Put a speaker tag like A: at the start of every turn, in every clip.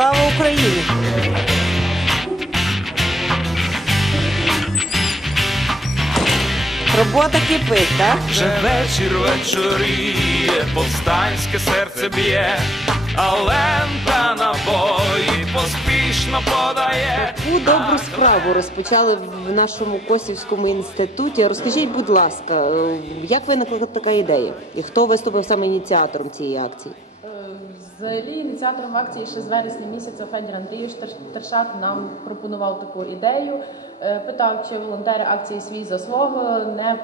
A: Слава Україні! Робота кипить, так?
B: Вже вечір вечоріє, повстанське серце б'є, а лента набої поспішно подає.
A: Таку добру справу розпочали в нашому Косівському інституті. Розкажіть, будь ласка, е, як виникла така ідея? І хто виступив саме ініціатором цієї акції?
C: Взагалі ініціатором акції ще з вересня місяця Федір Андрійович Тер- Тершак нам пропонував таку ідею. Е, Питав, чи волонтери акції свій за свого не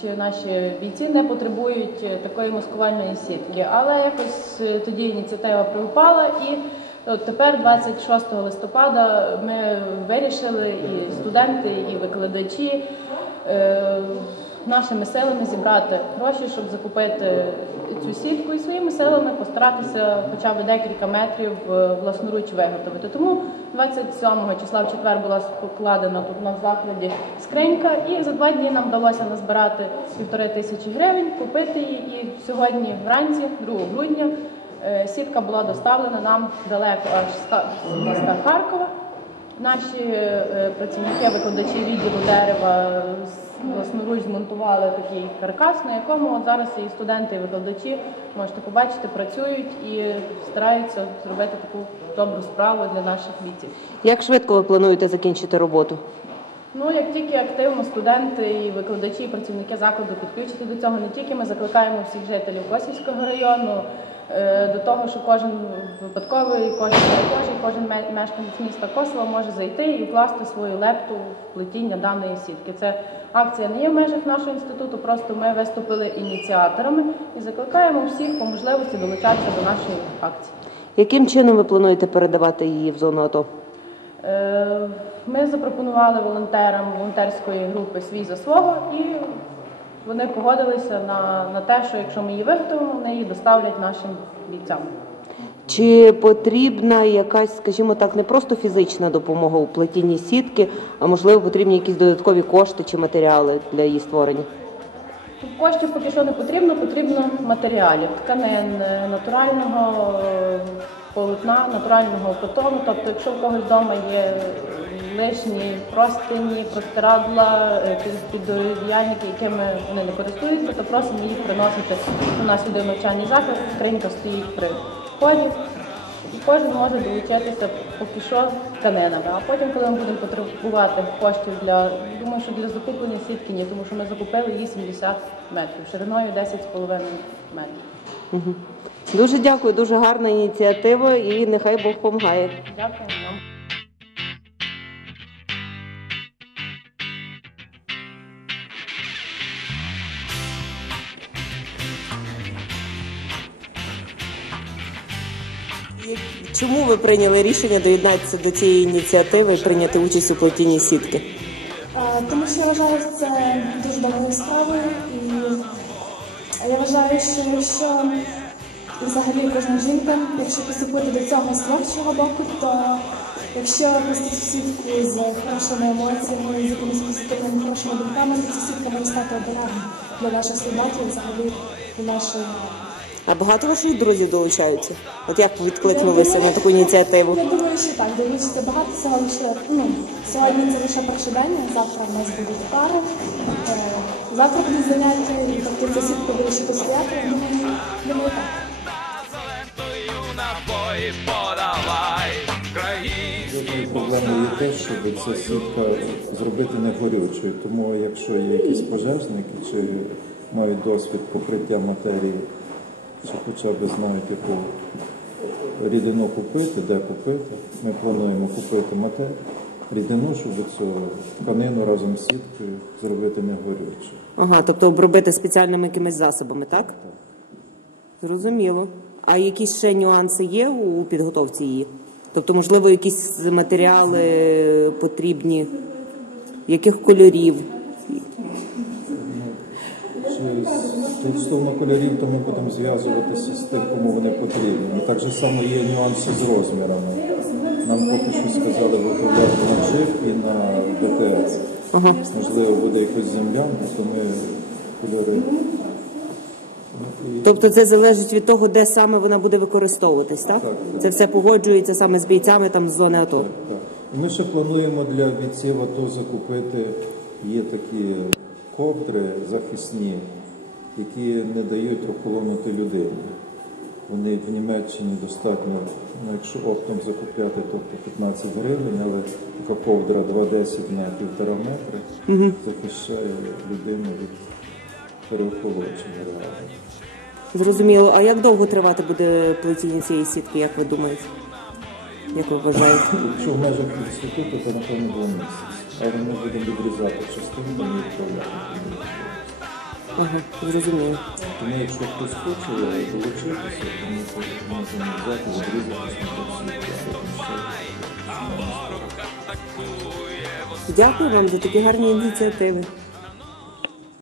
C: чи наші бійці не потребують е, такої маскувальної сітки. Але якось е, тоді ініціатива припала і. От тепер, 26 листопада, ми вирішили і студенти, і викладачі нашими силами зібрати гроші, щоб закупити цю сітку, і своїми силами постаратися хоча б декілька метрів е, власноруч виготовити. Тому 27 числа в четвер була покладена тут на закладі скринька, і за два дні нам вдалося назбирати півтори тисячі гривень, купити її. І сьогодні вранці, 2 грудня, е, сітка була доставлена нам далеко аж з міста Харкова. Наші е, працівники, викладачі відділу дерева з- власноруч змонтували такий каркас, на якому от зараз і студенти, і викладачі можете побачити, працюють і стараються зробити таку добру справу для наших бійців.
A: Як швидко ви плануєте закінчити роботу?
C: Ну, як тільки активно студенти і викладачі, і працівники закладу підключаться до цього, не тільки ми закликаємо всіх жителів Косівського району до того, що кожен випадковий, кожен перехожий, кожен мешканець міста Косова може зайти і вкласти свою лепту в плетіння даної сітки. Це акція не є в межах нашого інституту, просто ми виступили ініціаторами і закликаємо всіх по можливості долучатися до нашої акції.
A: Яким чином ви плануєте передавати її в зону АТО?
C: Е, Ми запропонували волонтерам волонтерської групи свій за свого, і вони погодилися на, на те, що якщо ми її виготовимо, вони її доставлять нашим бійцям.
A: Чи потрібна якась, скажімо так, не просто фізична допомога у плетінні сітки, а можливо потрібні якісь додаткові кошти чи матеріали для її створення?
C: Коштів поки що не потрібно, потрібно матеріалів, тканин, е, натурального е, полотна, натурального котону. Тобто, якщо в когось вдома є лишні простині, простирадла, е, якими вони не користуються, то просимо їх приносити у нас сюди в навчальний заклад. Скринька стоїть при вході. І кожен може долучитися поки що тканинами. А потім, коли ми будемо потребувати коштів для думаю, що для закуплення сітки ні, тому що ми закупили її 70 метрів, шириною 10,5 метрів.
A: Дуже дякую, дуже гарна ініціатива, і нехай Бог допомагає.
C: Дякую вам.
A: Чому ви прийняли рішення доєднатися до цієї ініціативи і прийняти участь у плетінні сітки?
D: Тому що я вважаю що це дуже доброю справою, я вважаю, що якщо взагалі кожна жінка, якщо поступити до цього з творчого боку, то якщо пустити сітку з хорошими емоціями, з якимись позитивними хорошими думками, то ця сітка може стати оберегом для наших солдатів, і взагалі для нашої.
A: А багато ваших друзів долучаються? От як ви відкликнулися на таку ініціативу?
D: Я думаю, що так, долучиться багато сьогодні. Ще, ну, сьогодні це лише перший день, завтра в нас будуть пари. Е, завтра будуть заняття, і тобто ця сітка буде ще постояти. Я думаю, думаю так.
B: Подавай,
E: Єдиною проблемою є те, щоб ця сітка зробити не горючою. Тому якщо є якісь пожежники чи мають досвід покриття матерії, чи хоча б знають, яку рідину купити, де купити, ми плануємо купити матерію, рідину, щоб цю тканину разом з сіткою зробити не горючою.
A: Ага, тобто обробити спеціальними якимись засобами, так? Так. Зрозуміло. А якісь ще нюанси є у підготовці її? Тобто, можливо, якісь матеріали потрібні, яких кольорів?
E: Чи стосовно кольорів, то ми будемо зв'язуватися з тим, кому вони потрібні. Так же само є нюанси з розмірами. Нам поки що сказали виправляти на джип і на БТС. Можливо, буде якось землянка, то ми кольори Ну,
A: Тобто це залежить від того, де саме вона буде використовуватись, так?
E: Так.
A: Це все погоджується саме з бійцями там з зони АТО.
E: Так. Ми ще плануємо для бійців АТО закупити є такі ковдри захисні, які не дають охолонути людині. Вони в Німеччині достатньо, ну, якщо оптом закупляти, то 15 гривень, але така ковдра 2,10 на півтора метри захищає людину від переохолодження реально.
A: Зрозуміло. А як довго тривати буде плетіння цієї сітки, як ви думаєте? Як ви вважаєте?
E: Якщо в межах інституту, то напевно два місяці. Але ми будемо відрізати частину і відправляти.
A: Ага, зрозуміло.
E: Тому якщо хтось хоче долучитися, то ми можемо взяти, відрізати смітосітки, а потім.
A: Дякую вам за такі гарні ініціативи.